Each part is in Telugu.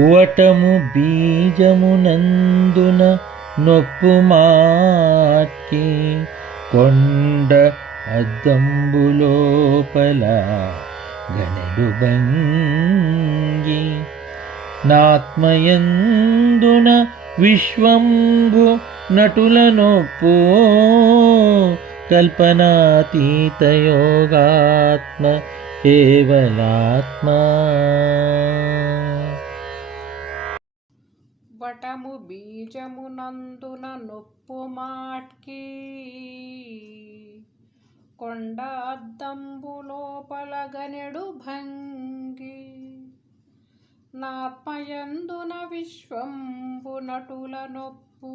ఉవటము బీజమునందున నొప్పు మాట్కి కొండ అద్దంబులోపల గనెడు భంగి నాత్మయందున విశ్వంబు నటుల నొప్పు కల్పనాతీత యోగాత్మ కేవలాత్మ. వటము బీజమునందున నొప్పు మాట్కి కొండ అద్దంబు లోపల గనెడు భంగి నాత్మయందున విశ్వంబు నటుల నొప్పు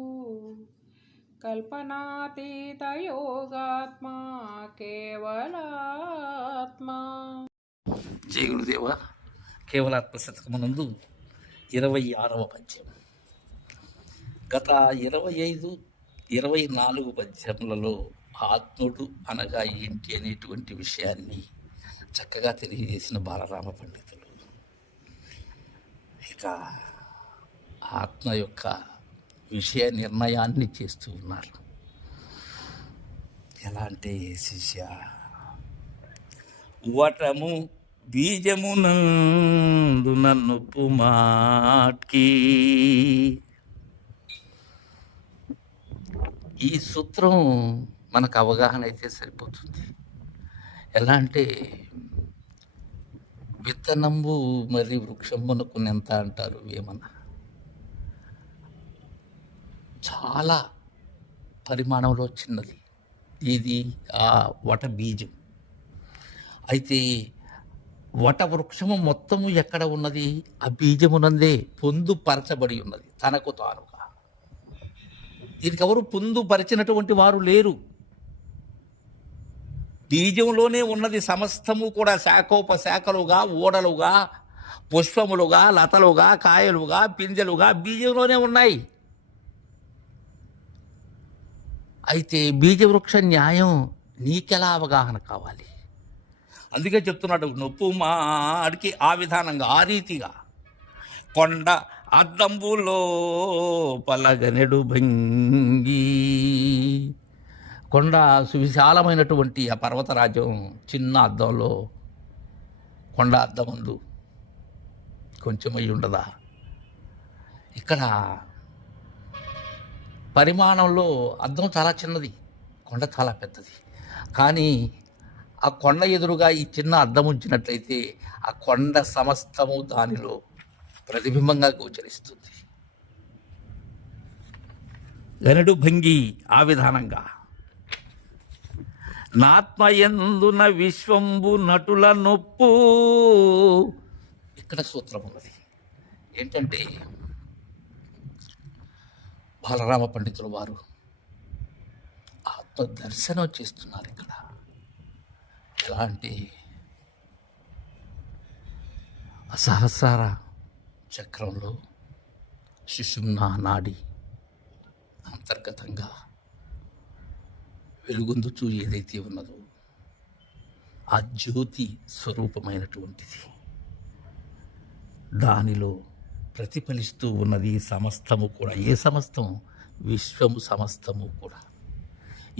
కల్పనాతీత యోగాత్మ కేవలాత్మ. జయ గురుదేవ. కేవలాత్మ శతకమునందు 26వ పద్యం. గత 25, 24 పద్యములలో ఆత్ముడు అనగా ఏంటి అనేటువంటి విషయాన్ని చక్కగా తెలియజేసిన బాలరామ పండితులు ఇక ఆత్మ యొక్క విషయ నిర్ణయాన్ని చేస్తూ ఉన్నారు. ఎలా అంటే శిష్య, వటము బీజమునందున నొప్పు మాట్కి. ఈ సూత్రం మనకు అవగాహన అయితే సరిపోతుంది. ఎలా అంటే విత్తనంబు మరి వృక్షంబునకు ఎంత అంటారు వేమన. చాలా పరిమాణంలో చిన్నది ఇది ఆ వట బీజం. అయితే వట వృక్షము మొత్తము ఎక్కడ ఉన్నది? ఆ బీజమునందే పొందుపరచబడి ఉన్నది తనకు తానుగా. దీనికి ఎవరు పొందుపరిచినటువంటి వారు లేరు. బీజంలోనే ఉన్నది సమస్తము కూడా, శాఖోపశాఖలుగా, ఓడలుగా, పుష్పములుగా, లతలుగా, కాయలుగా, పింజలుగా బీజంలోనే ఉన్నాయి. అయితే బీజవృక్ష న్యాయం నీకెలా అవగాహన కావాలి? అందుకే చెప్తున్నాడు, నొప్పు మాడికి ఆ విధానంగా, ఆ రీతిగా కొండ అద్దంబులో పలగనెడు భంగి. కొండ సువిశాలమైనటువంటి ఆ పర్వతరాజ్యం చిన్న అద్దంలో, కొండ అద్దం ముందు కొంచెం అయి ఉండదా? ఇక్కడ పరిమాణంలో అద్దం చాలా చిన్నది, కొండ చాలా పెద్దది. కానీ ఆ కొండ ఎదురుగా ఈ చిన్న అద్దం ఉంచినట్లయితే ఆ కొండ సమస్తము దానిలో ప్రతిబింబంగా గోచరిస్తుంది. గనెడు భంగి ఆ విధానంగా. నాత్మయందున విశ్వంబు నటుల నొప్పు. ఇక్కడ సూత్రం ఉన్నది ఏంటంటే, బాలరామ పండితులు వారు ఆత్మ దర్శనం చేస్తున్నారు ఇక్కడ. ఎలా అంటే సహస్ర చక్రంలో సుషుమ్నా నాడి అంతర్గతంగా వెలుగొందుచూ ఏదైతే ఉన్నదో ఆ జ్యోతి స్వరూపమైనటువంటిది దానిలో ప్రతిఫలిస్తూ ఉన్నది సమస్తము కూడా. ఏ సమస్తం? విశ్వము సమస్తము కూడా.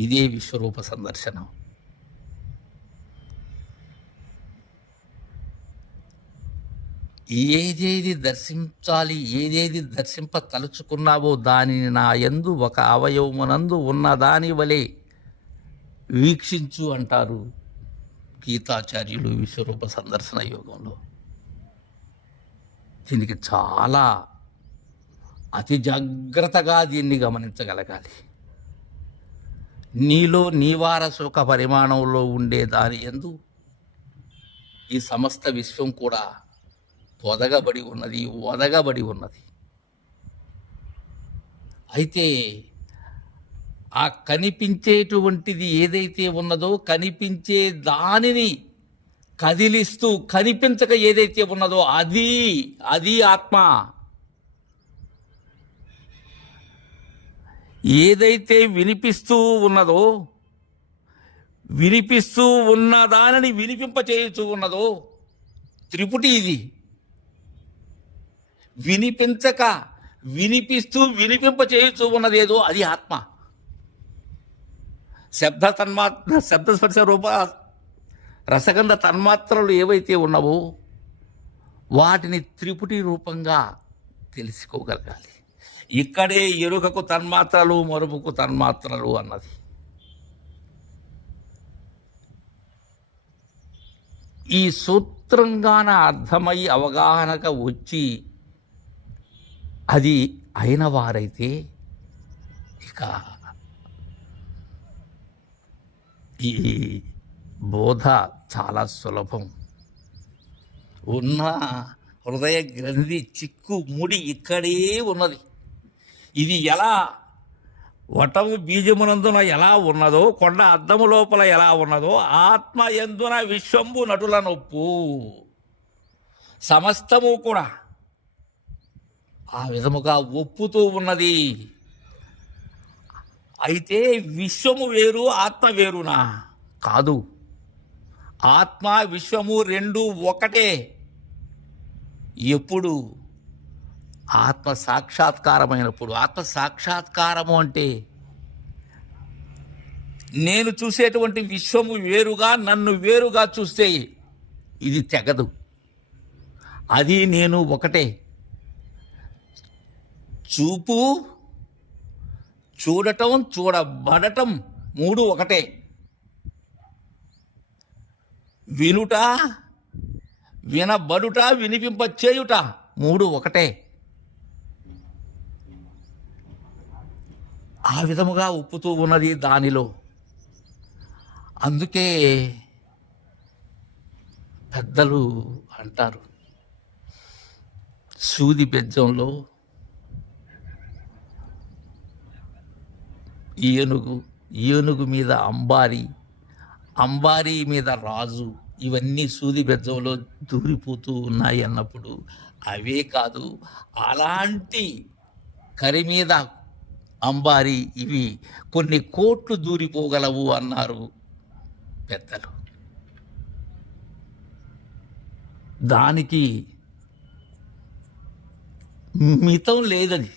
ఇదే విశ్వరూప సందర్శనం. ఏదేది దర్శించాలి, ఏదేది దర్శింప తలుచుకున్నావో దానిని నా యందు ఒక అవయవమునందు ఉన్న దాని వలె వీక్షించు అంటారు గీతాచార్యులు విశ్వరూప సందర్శన యోగంలో. దీనికి చాలా అతి జాగ్రత్తగా దీన్ని గమనించగలగాలి. నీలో నీవార సుఖ పరిమాణంలో ఉండే దాని యందు ఈ సమస్త విశ్వం కూడా పొదగబడి ఉన్నది, ఒదగబడి ఉన్నది. అయితే ఆ కనిపించేటువంటిది ఏదైతే ఉన్నదో, కనిపించే దానిని కదిలిస్తూ కనిపించక ఏదైతే ఉన్నదో అది ఆత్మ. ఏదైతే వినిపిస్తూ ఉన్నదో, వినిపిస్తూ ఉన్న దానిని వినిపింపచేయుచూ ఉన్నదో త్రిపుటి ఇది. వినిపించక వినిపిస్తూ వినిపింప చేయుచూ ఉన్నదేదో అది ఆత్మ. శబ్ద స్పర్శ రూప రసగంధ తన్మాత్రలు ఏవైతే ఉన్నావో వాటిని త్రిపుటి రూపంగా తెలుసుకోగలగాలి. ఇక్కడే ఎరుకకు తన్మాత్రలు, మరుపుకు తన్మాత్రలు అన్నది. ఈ సూత్రంగాన అర్థమై అవగాహనగా వచ్చి అది అయిన వారైతే ఇక ఈ బోధ చాలా సులభం. ఉన్న హృదయ గ్రంథి చిక్కు ముడి ఇక్కడే ఉన్నది. ఇది ఎలా వటము బీజమునందున ఎలా ఉన్నదో, కొండ అద్దము లోపల ఎలా ఉన్నదో, ఆత్మ యందున విశ్వంబు నటుల నొప్పు సమస్తము కూడా ఆ విధముగా ఒప్పుతూ ఉన్నది. అయితే విశ్వము వేరు, ఆత్మ వేరునా? కాదు. ఆత్మ విశ్వము రెండు ఒకటే. ఎప్పుడు? ఆత్మ సాక్షాత్కారమైనప్పుడు. ఆత్మ సాక్షాత్కారము అంటే నేను చూసేటువంటి విశ్వము వేరుగా, నన్ను వేరుగా చూస్తే ఇది తెగదు. అది నేను ఒకటే. చూపు, చూడటం, చూడబడటం మూడు ఒకటే. వినుట, వినబడుట, వినిపింపచేయుట మూడు ఒకటే. ఆ విధముగా ఉప్పుతూ ఉన్నది దానిలో. అందుకే పెద్దలు అంటారు, సూది బెజ్జంలో ఏనుగు, ఏనుగు మీద అంబారి, అంబారీ మీద రాజు, ఇవన్నీ సూది బెజ్జంలో దూరిపోతూ ఉన్నాయి అన్నప్పుడు అవే కాదు, అలాంటి కరి మీద అంబారి ఇవి కొన్ని కోట్లు దూరిపోగలవు అన్నారు పెద్దలు. దానికి మితం లేదది.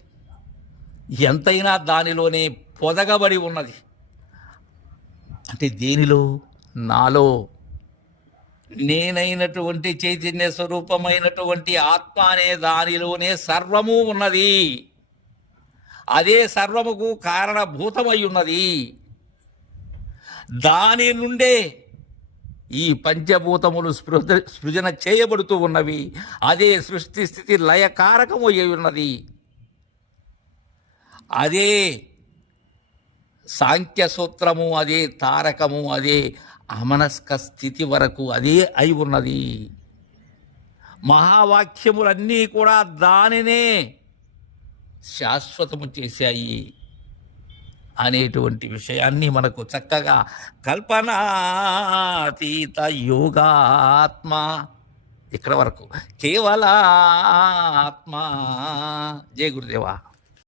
ఎంతైనా దానిలోనే పొదగబడి ఉన్నది. అంటే దేనిలో? నాలో నేనైనటువంటి చైతన్య స్వరూపమైనటువంటి ఆత్మ అనే దానిలోనే సర్వము ఉన్నది. అదే సర్వముకు కారణభూతమై ఉన్నది. దాని నుండే ఈ పంచభూతములు సృజన చేయబడుతూ ఉన్నవి. అదే సృష్టి స్థితి లయకారకము అయి ఉన్నది. అదే సాంఖ్య సూత్రము, అదే తారకము, అదే అమనస్క స్థితి వరకు అదే అయి ఉన్నది. మహావాక్యములన్నీ కూడా దానినే శాశ్వతము చేశాయి అనేటువంటి విషయాన్ని మనకు చక్కగా కల్పనాతీత యోగాత్మ ఇక్కడ వరకు కేవల ఆత్మ. జయ గురుదేవా.